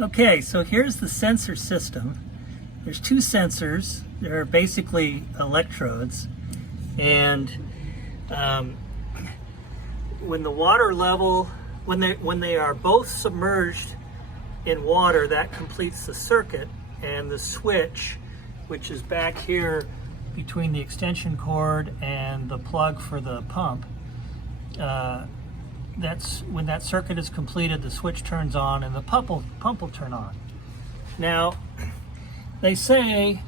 Okay, so here's the sensor system. There's two sensors. They're basically electrodes, and when the water level, when they are both submerged in water, that completes the circuit, and the switch, which is back here between the extension cord and the plug for the pump, that's when that circuit is completed, the switch turns on and the pump will turn on. Now, they say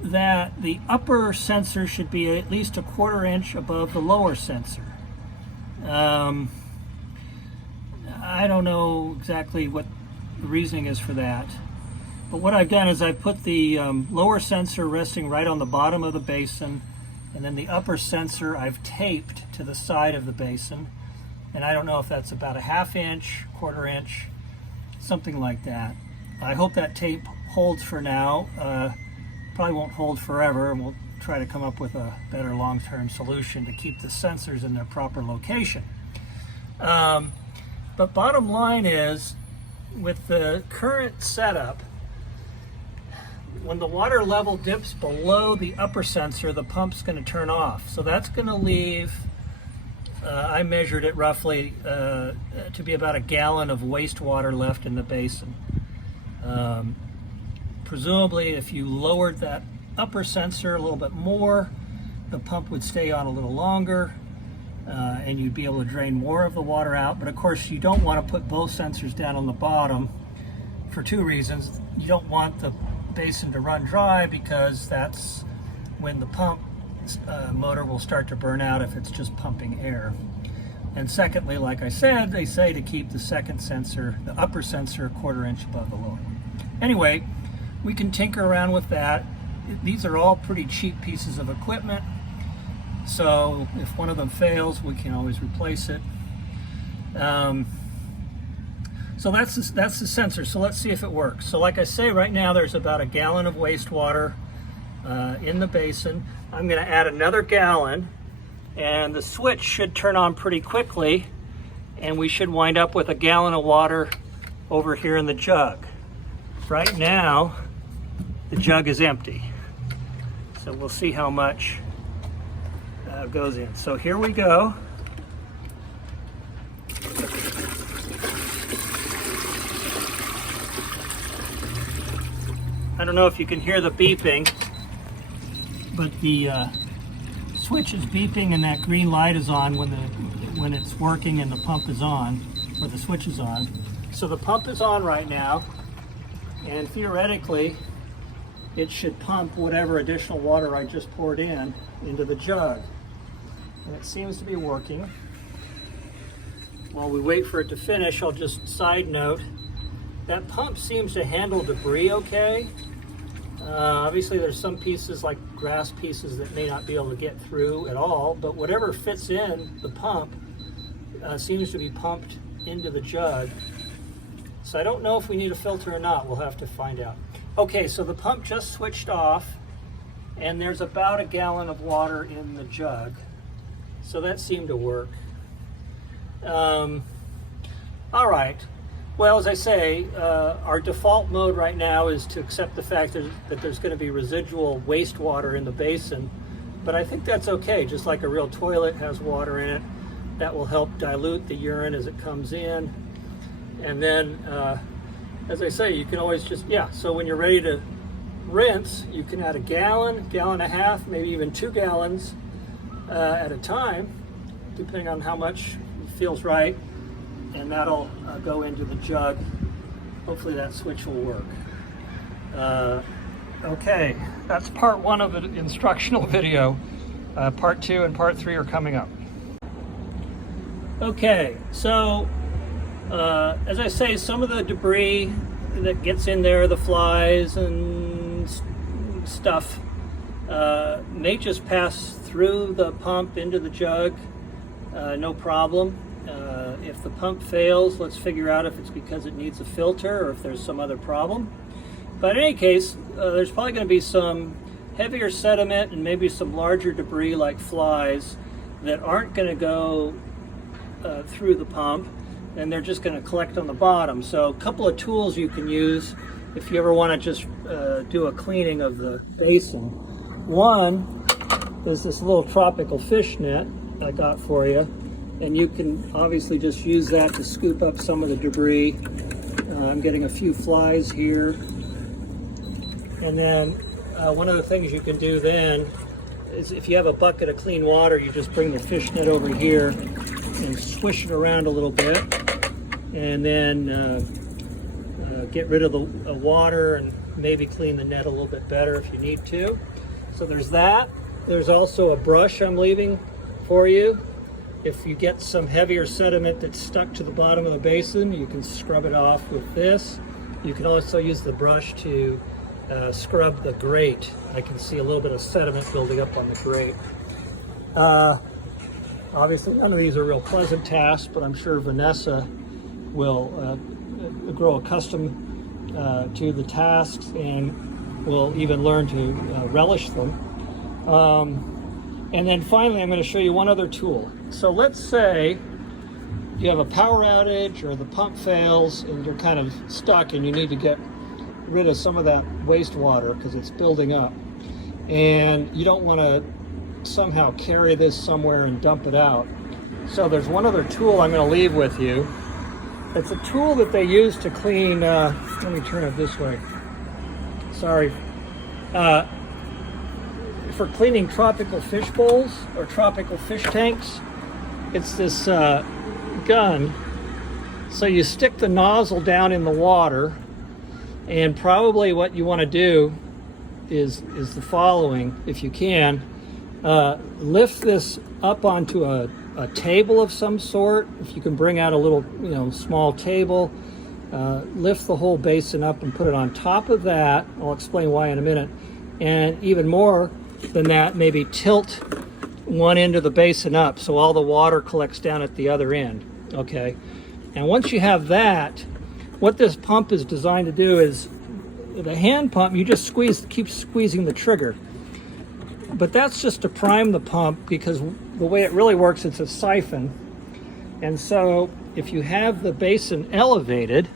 that the upper sensor should be at least a 1/4 inch above the lower sensor. I don't know exactly what the reasoning is for that, but what I've done is I've put the lower sensor resting right on the bottom of the basin, and then the upper sensor I've taped to the side of the basin, and I don't know if that's about a 1/2 inch, 1/4 inch, something like that. I hope that tape holds for now. Probably won't hold forever, and we'll try to come up with a better long-term solution to keep the sensors in their proper location. But bottom line is, with the current setup, when the water level dips below the upper sensor, the pump's going to turn off. So that's going to leave, I measured it roughly to be about 1 gallon of wastewater left in the basin. Presumably, if you lowered that upper sensor a little bit more, the pump would stay on a little longer, and you'd be able to drain more of the water out. But of course, you don't want to put both sensors down on the bottom for two reasons. You don't want the basin to run dry, because that's when the pump motor will start to burn out if it's just pumping air. And secondly, like I said, they say to keep the second sensor, the upper sensor, 1/4 inch above the lower one. Anyway, we can tinker around with that. These are all pretty cheap pieces of equipment, so if one of them fails, we can always replace it. So that's the sensor. So let's see if it works. So like I say, right now there's about 1 gallon of wastewater in the basin. I'm going to add another gallon, and the switch should turn on pretty quickly, and we should wind up with 1 gallon of water over here in the jug. Right now, the jug is empty. So we'll see how much goes in. So here we go. I don't know if you can hear the beeping, but the switch is beeping and that green light is on when it's working and the pump is on, or the switch is on. So the pump is on right now, and theoretically it should pump whatever additional water I just poured in into the jug. And it seems to be working. While we wait for it to finish, I'll just side note, that pump seems to handle debris okay. Obviously there's some pieces, like grass pieces, that may not be able to get through at all, but whatever fits in the pump seems to be pumped into the jug. So I don't know if we need a filter or not. We'll have to find out. Okay, so the pump just switched off, and there's about 1 gallon of water in the jug. So that seemed to work. All right. Well, as I say, our default mode right now is to accept the fact that there's going to be residual wastewater in the basin, but I think that's okay. Just like a real toilet has water in it, that will help dilute the urine as it comes in. And then, as I say, you can always just, so when you're ready to rinse, you can add 1 gallon, 1.5 gallons, maybe even 2 gallons at a time, depending on how much feels right, and that'll go into the jug. Hopefully that switch will work. Okay, that's part 1 of an instructional video. Part 2 and part 3 are coming up. Okay, so as I say, some of the debris that gets in there, the flies and stuff, may just pass through the pump into the jug, no problem. If the pump fails, let's figure out if it's because it needs a filter or if there's some other problem. But in any case, there's probably going to be some heavier sediment and maybe some larger debris like flies that aren't going to go through the pump. and they're just going to collect on the bottom. So a couple of tools you can use if you ever want to just do a cleaning of the basin. One is this little tropical fish net I got for you, and you can obviously just use that to scoop up some of the debris. I'm getting a few flies here. And then one of the things you can do then is, if you have a bucket of clean water, you just bring the fish net over here and swish it around a little bit, and then get rid of the water and maybe clean the net a little bit better if you need to. So there's that. There's also a brush I'm leaving for you. If you get some heavier sediment that's stuck to the bottom of the basin, you can scrub it off with this. You can also use the brush to scrub the grate. I can see a little bit of sediment building up on the grate. Obviously none of these are real pleasant tasks, but I'm sure Vanessa will grow accustomed to the tasks and will even learn to relish them. And then finally, I'm going to show you one other tool. So let's say you have a power outage or the pump fails and you're kind of stuck and you need to get rid of some of that wastewater because it's building up, and you don't want to somehow carry this somewhere and dump it out. So there's one other tool I'm going to leave with you. It's a tool that they use to clean, let me turn it this way. Sorry. For cleaning tropical fish bowls or tropical fish tanks. It's this gun. So you stick the nozzle down in the water, and probably what you want to do is the following, if you can. Lift this up onto a table of some sort. If you can bring out a little, small table, lift the whole basin up and put it on top of that. I'll explain why in a minute. And even more than that, maybe tilt one end of the basin up so all the water collects down at the other end. Okay. And once you have that, what this pump is designed to do is, the hand pump, you just keep squeezing the trigger. But that's just to prime the pump, because the way it really works, it's a siphon. And so if you have the basin elevated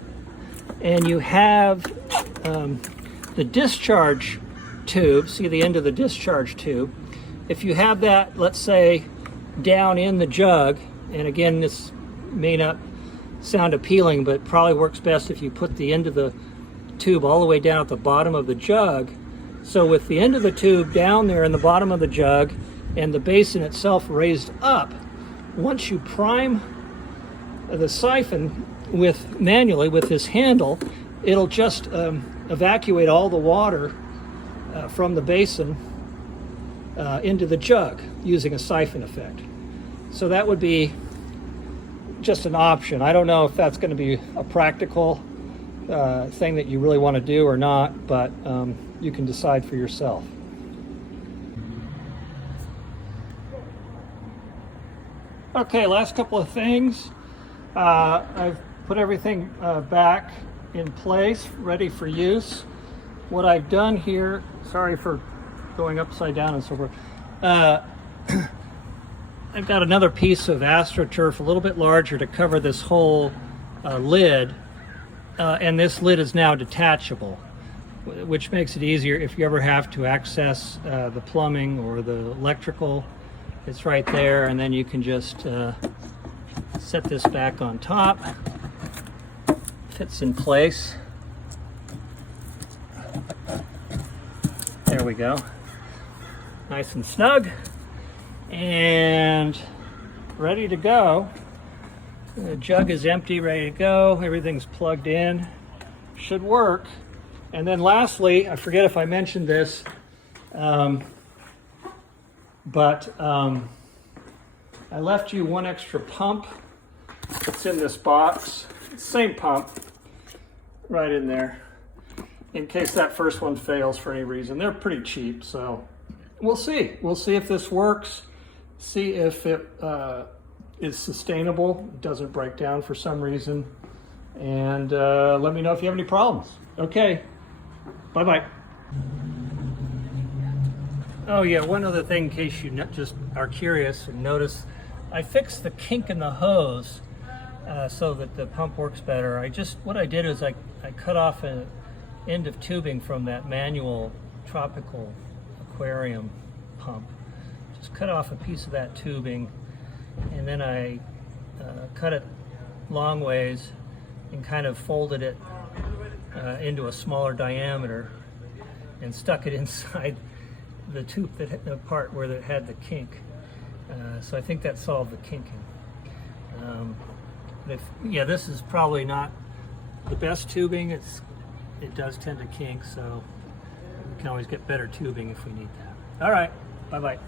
and you have the discharge tube, see the end of the discharge tube, if you have that, let's say, down in the jug, and again, this may not sound appealing, but probably works best if you put the end of the tube all the way down at the bottom of the jug. So with the end of the tube down there in the bottom of the jug and the basin itself raised up, once you prime the siphon manually with this handle, it'll just evacuate all the water from the basin into the jug using a siphon effect. So that would be just an option. I don't know if that's going to be a practical thing that you really want to do or not, but you can decide for yourself. Okay, last couple of things. I've put everything back in place, ready for use. What I've done here, sorry for going upside down and so forth, I've got another piece of AstroTurf, a little bit larger, to cover this whole lid, and this lid is now detachable, which makes it easier if you ever have to access the plumbing or the electrical. It's right there, and then you can just set this back on top. Fits in place. There we go. Nice and snug and ready to go. The jug is empty, ready to go. Everything's plugged in. Should work. And then lastly, I forget if I mentioned this, but I left you one extra pump. It's in this box. Same pump right in there, in case that first one fails for any reason. They're pretty cheap, so we'll see. We'll see if this works, see if it is sustainable, doesn't break down for some reason, and let me know if you have any problems. Okay, bye-bye. Oh yeah, one other thing in case you just are curious and notice, I fixed the kink in the hose so that the pump works better. What I did is I cut off an end of tubing from that manual tropical aquarium pump. Just cut off a piece of that tubing, and then I cut it long ways and kind of folded it into a smaller diameter and stuck it inside the tube, the part where it had the kink. So I think that solved the kinking. This is probably not the best tubing. It does tend to kink, so we can always get better tubing if we need that. All right, bye-bye.